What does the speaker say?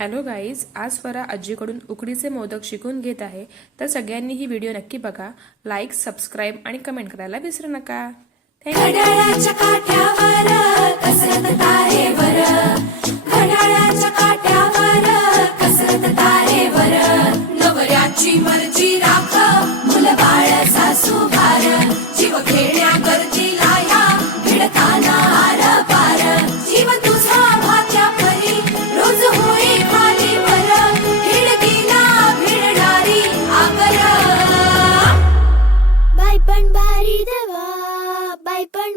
Hello guys आज फरा आजीकडून उकडीचे मोदक शिकून घेत आहे. तर सगळ्यांनी ही व्हिडिओ नक्की बघा. लाईक सबस्क्राईब आणि कमेंट करायला विसरू नका. थँक्यू હરિદવા બાઈ પણ